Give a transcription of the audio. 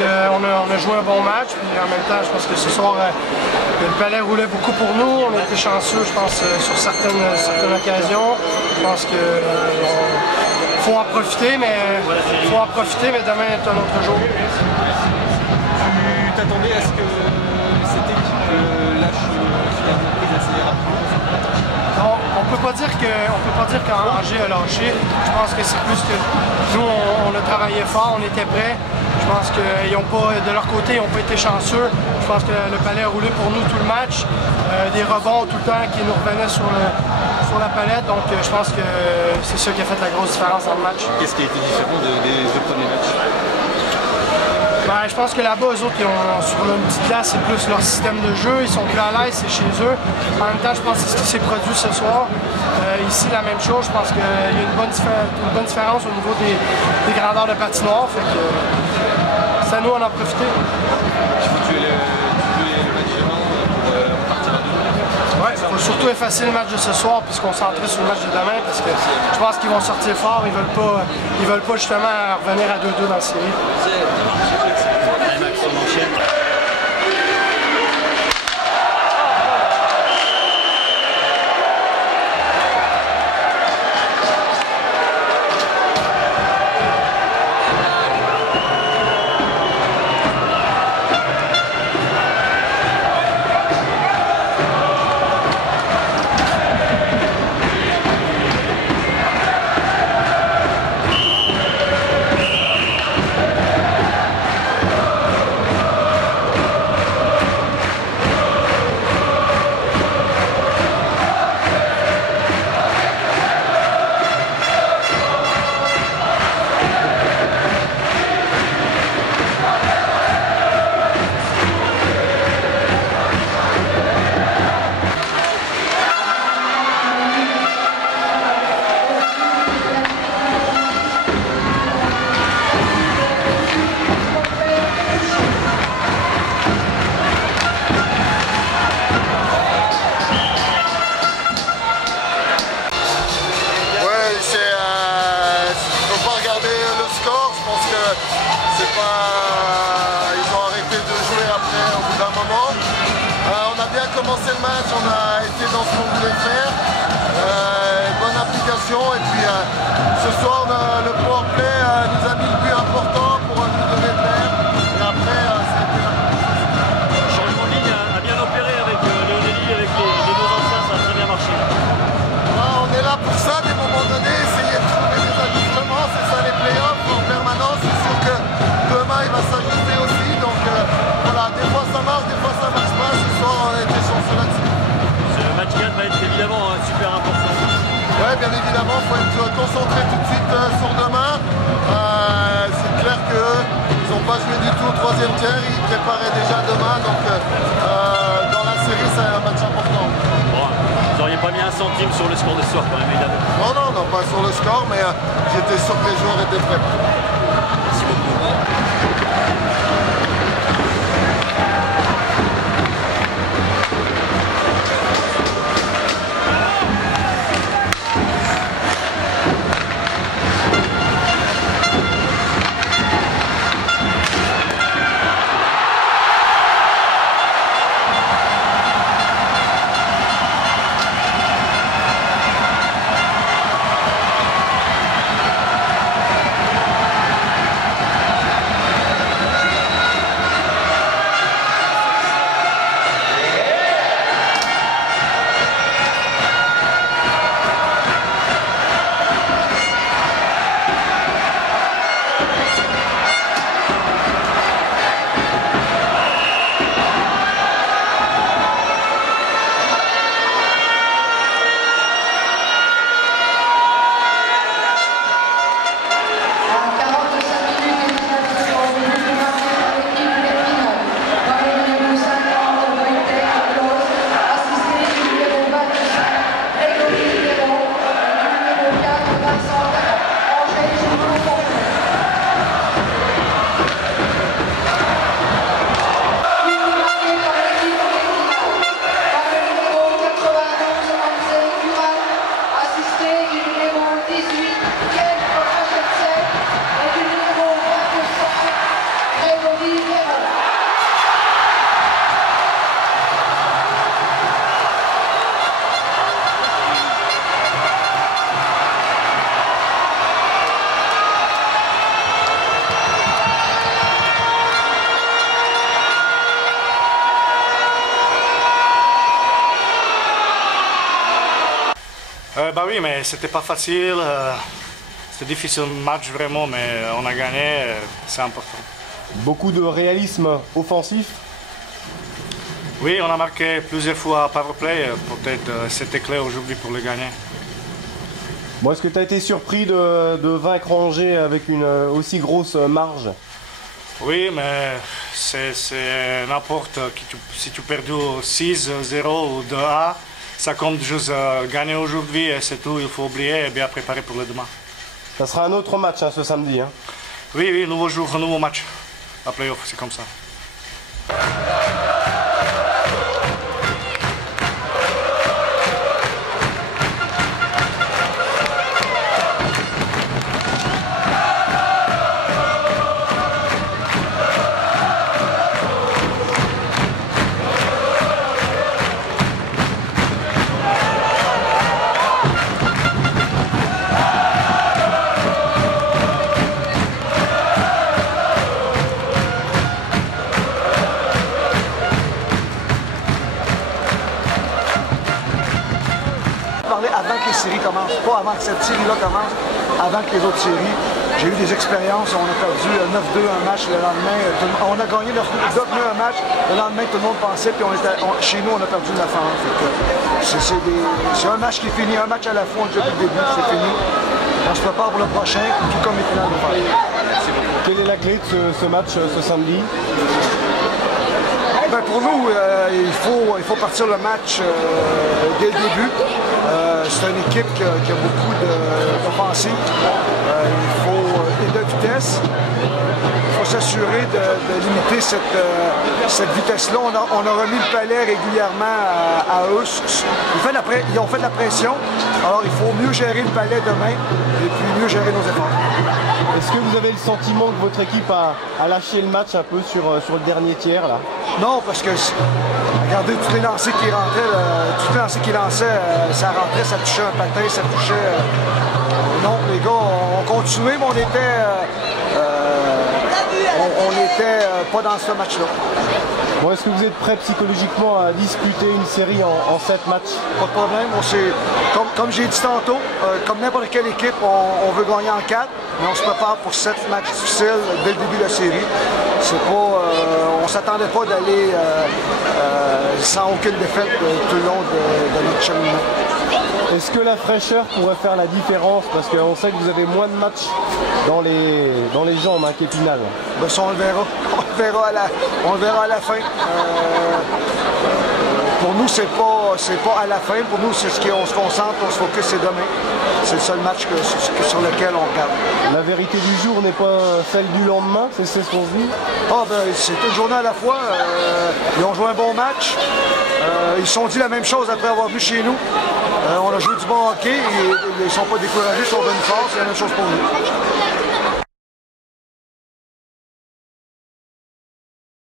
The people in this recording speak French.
qu'on a joué un bon match, puis en même temps, je pense que ce soir, le Palais roulait beaucoup pour nous. On a été chanceux, je pense, sur certaines occasions. Je pense que faut en profiter, mais demain est un autre jour. Tu t'attendais à ce que cette équipe lâche finalement prise assez rapidement? Non, on peut pas dire qu'Angers a lâché. Je pense que c'est plus que nous, on a travaillé fort, on était prêts. Je pense que de leur côté, ils n'ont pas été chanceux. Je pense que le Palais a roulé pour nous tout le match. Des rebonds tout le temps qui nous revenaient sur la palette. Donc je pense que c'est ça qui a fait la grosse différence dans le match. Qu'est-ce qui a été différent des deux premiers matchs? Ben, je pense que là-bas, eux autres, sur une petite glace, c'est plus leur système de jeu. Ils sont plus à l'aise, c'est chez eux. En même temps, je pense que c'est ce qui s'est produit ce soir. Ici, la même chose. Je pense qu'il y a une bonne différence au niveau des grandeurs de patinoire. Fait que c'est à nous d'en profiter. Tu veux tuer le match demain pour partir à deux? Ouais, il faut surtout effacer le match de ce soir puis se concentrer sur le match de demain parce que je pense qu'ils vont sortir fort. Ils veulent pas justement revenir à 2-2 dans la série. Ils ont arrêté de jouer après au bout d'un moment. On a bien commencé le match, on a été dans ce qu'on voulait faire. Bonne application et puis ce soir le power play nous a mis le but important pour nous donner de l'air. Et après ça a été le changement de ligne a bien opéré avec Léonélie, avec les deux anciens, ça a très bien marché. On est là pour ça, des moments donnés, essayer de trouver des ajustements, c'est ça les playoffs en permanence. C'est sûr que demain il va s'ajuster aussi, donc voilà, des fois ça marche, des fois ça marche pas. Ce soir on a été chanceux là-dessus. Ce match 4 va être évidemment super important. Ouais, bien évidemment, il faut être concentré tout de suite sur demain. C'est clair qu'ils n'ont pas joué du tout au troisième tiers, ils préparaient déjà demain, donc dans la série c'est un match important. Bon, vous n'auriez pas mis un centime sur le score de ce soir quand même, évidemment. Non, pas sur le score, mais j'étais sûr que les joueurs étaient prêts. Merci beaucoup. Bah oui, mais c'était pas facile. C'était difficile match vraiment, mais on a gagné, c'est important. Beaucoup de réalisme offensif. Oui, on a marqué plusieurs fois à powerplay, peut-être c'était clé aujourd'hui pour le gagner. Bon, est-ce que tu as été surpris de vaincre Angers avec une aussi grosse marge? Oui, mais c'est n'importe si tu perds 6-0 ou 2-1, ça compte juste gagner aujourd'hui et c'est tout, il faut oublier et bien préparer pour le demain. Ça sera un autre match ce samedi. Hein. Oui, nouveau jour, nouveau match. La play-off, c'est comme ça. Avant que les séries commencent, pas avant que cette série-là commence, avant que les autres séries. J'ai eu des expériences, on a perdu 9-2 un match le lendemain, on a gagné 9-2 un match, le lendemain tout le monde pensait, puis chez nous on a perdu la fin. C'est un match qui est fini, un match à la fois, on le dit depuis le début, c'est fini. On se prépare pour le prochain, tout comme les finales de faire. Quelle est la clé de ce match ce samedi? Ben pour nous, il faut partir le match dès le début. C'est une équipe qui a beaucoup d'offensive. Il faut et de vitesse. Il faut s'assurer de limiter cette vitesse-là. On a remis le palais régulièrement à eux. Ils ont fait de la pression. Alors il faut mieux gérer le palais demain et puis mieux gérer nos efforts. Est-ce que vous avez le sentiment que votre équipe a lâché le match un peu sur le dernier tiers là? Non, parce que regardez tous les lancers qui rentraient, tous les lancers qui lançaient, ça rentrait, ça touchait un patin, ça touchait. Non, les gars, on continuait, mais on était pas dans ce match-là. Bon, est-ce que vous êtes prêt psychologiquement à disputer une série en 7 matchs? Pas de problème. Comme j'ai dit tantôt, comme n'importe quelle équipe, on veut gagner en 4, mais on se prépare pour 7 matchs difficiles dès le début de la série. On ne s'attendait pas d'aller sans aucune défaite tout le long de notre cheminement. Est-ce que la fraîcheur pourrait faire la différence? Parce qu'on sait que vous avez moins de matchs dans les jambes qu'Épinal. Ben ça, on le verra. On le verra à la fin. Pour nous, c'est pas à la fin. Pour nous, c'est on se concentre, on se focus, c'est demain. C'est le seul match sur lequel on regarde. La vérité du jour n'est pas celle du lendemain, c'est ce qu'on se dit? C'est une journée à la fois. Ils ont joué un bon match. Ils se sont dit la même chose après avoir vu chez nous. On a joué du bon hockey. Ils ne sont pas découragés, ils sont venus forts. C'est la même chose pour nous.